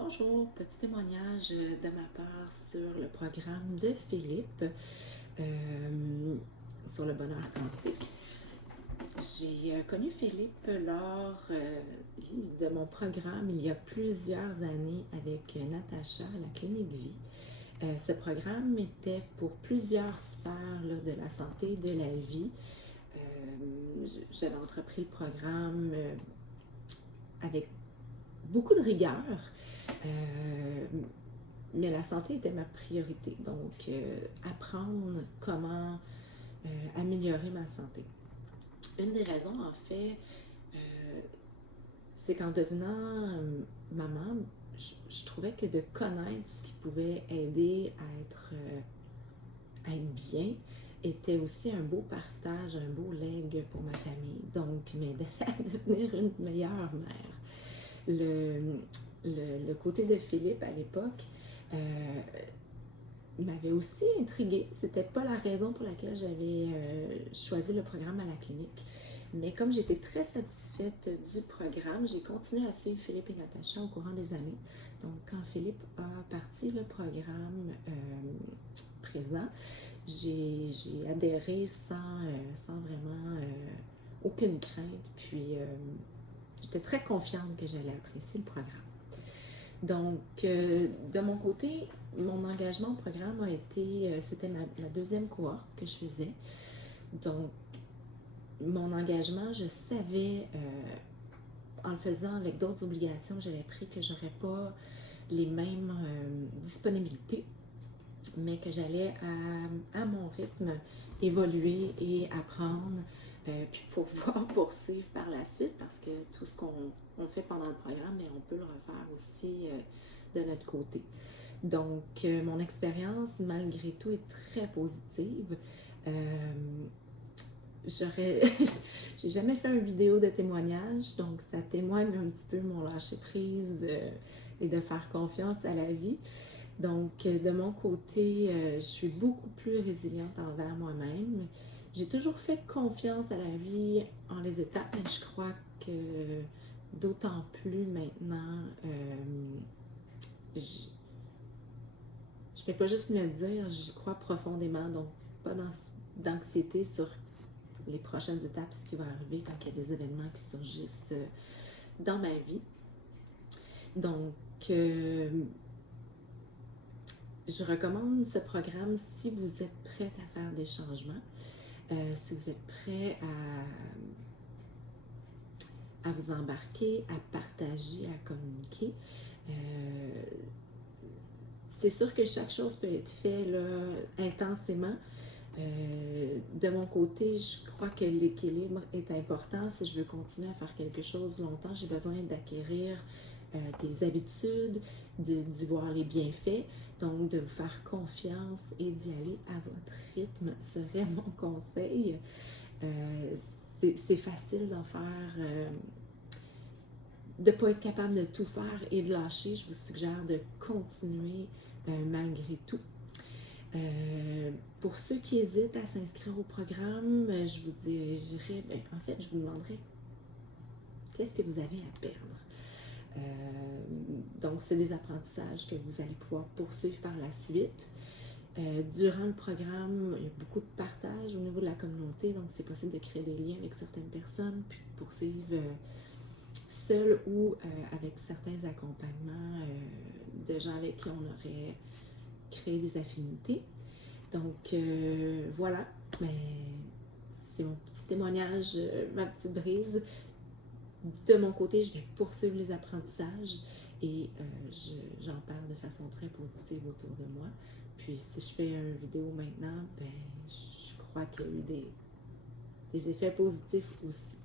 Bonjour, petit témoignage de ma part sur le programme de Philippe sur le bonheur quantique. J'ai connu Philippe lors de mon programme il y a plusieurs années avec Natacha à la Clinique Vie. Ce programme était pour plusieurs sphères là, de la santé et de la vie. J'avais entrepris le programme avec beaucoup de rigueur. Mais la santé était ma priorité, donc apprendre comment améliorer ma santé. Une des raisons, en fait, c'est qu'en devenant maman, je trouvais que de connaître ce qui pouvait aider à être bien était aussi un beau partage, un beau legs pour ma famille, donc m'aider à devenir une meilleure mère. Le côté de Philippe à l'époque m'avait aussi intriguée. C'était pas la raison pour laquelle j'avais choisi le programme à la clinique. Mais comme j'étais très satisfaite du programme, j'ai continué à suivre Philippe et Natacha au courant des années. Donc, quand Philippe a parti le programme présent, j'ai adhéré sans vraiment aucune crainte. Puis, j'étais très confiante que j'allais apprécier le programme. Donc, de mon côté, mon engagement au programme a été, c'était la deuxième cohorte que je faisais. Donc, mon engagement, je savais, en le faisant avec d'autres obligations que j'avais prises, que j'aurais pas les mêmes disponibilités, mais que j'allais à mon rythme évoluer et apprendre, puis pouvoir poursuivre par la suite, parce que tout ce qu'on fait pendant le programme, mais on peut le refaire aussi de notre côté. Donc, mon expérience, malgré tout, est très positive. J'ai jamais fait une vidéo de témoignage, donc ça témoigne un petit peu mon lâcher-prise et de faire confiance à la vie. Donc, de mon côté, je suis beaucoup plus résiliente envers moi-même. J'ai toujours fait confiance à la vie en les étapes, mais je crois que d'autant plus maintenant, je ne vais pas juste me le dire, j'y crois profondément, donc pas d'anxiété sur les prochaines étapes, ce qui va arriver quand il y a des événements qui surgissent dans ma vie. Donc, je recommande ce programme si vous êtes prête à faire des changements, si vous êtes prêt à vous embarquer, à partager, à communiquer. C'est sûr que chaque chose peut être faite là, intensément. De mon côté, je crois que l'équilibre est important. Si je veux continuer à faire quelque chose longtemps, j'ai besoin d'acquérir des habitudes, d'y voir les bienfaits. Donc, de vous faire confiance et d'y aller à votre rythme serait mon conseil. C'est facile d'en faire, de ne pas être capable de tout faire et de lâcher. Je vous suggère de continuer malgré tout. Pour ceux qui hésitent à s'inscrire au programme, je vous dirais, en fait, je vous demanderais qu'est-ce que vous avez à perdre. Donc, c'est des apprentissages que vous allez pouvoir poursuivre par la suite. Durant le programme, il y a beaucoup de partage au niveau de la communauté, donc c'est possible de créer des liens avec certaines personnes, puis de poursuivre seul ou avec certains accompagnements de gens avec qui on aurait créé des affinités. Donc, voilà, mais c'est mon petit témoignage, ma petite brise. De mon côté, je vais poursuivre les apprentissages et j'en parle de façon très positive autour de moi. Puis, si je fais une vidéo maintenant, ben, je crois qu'il y a eu des effets positifs aussi.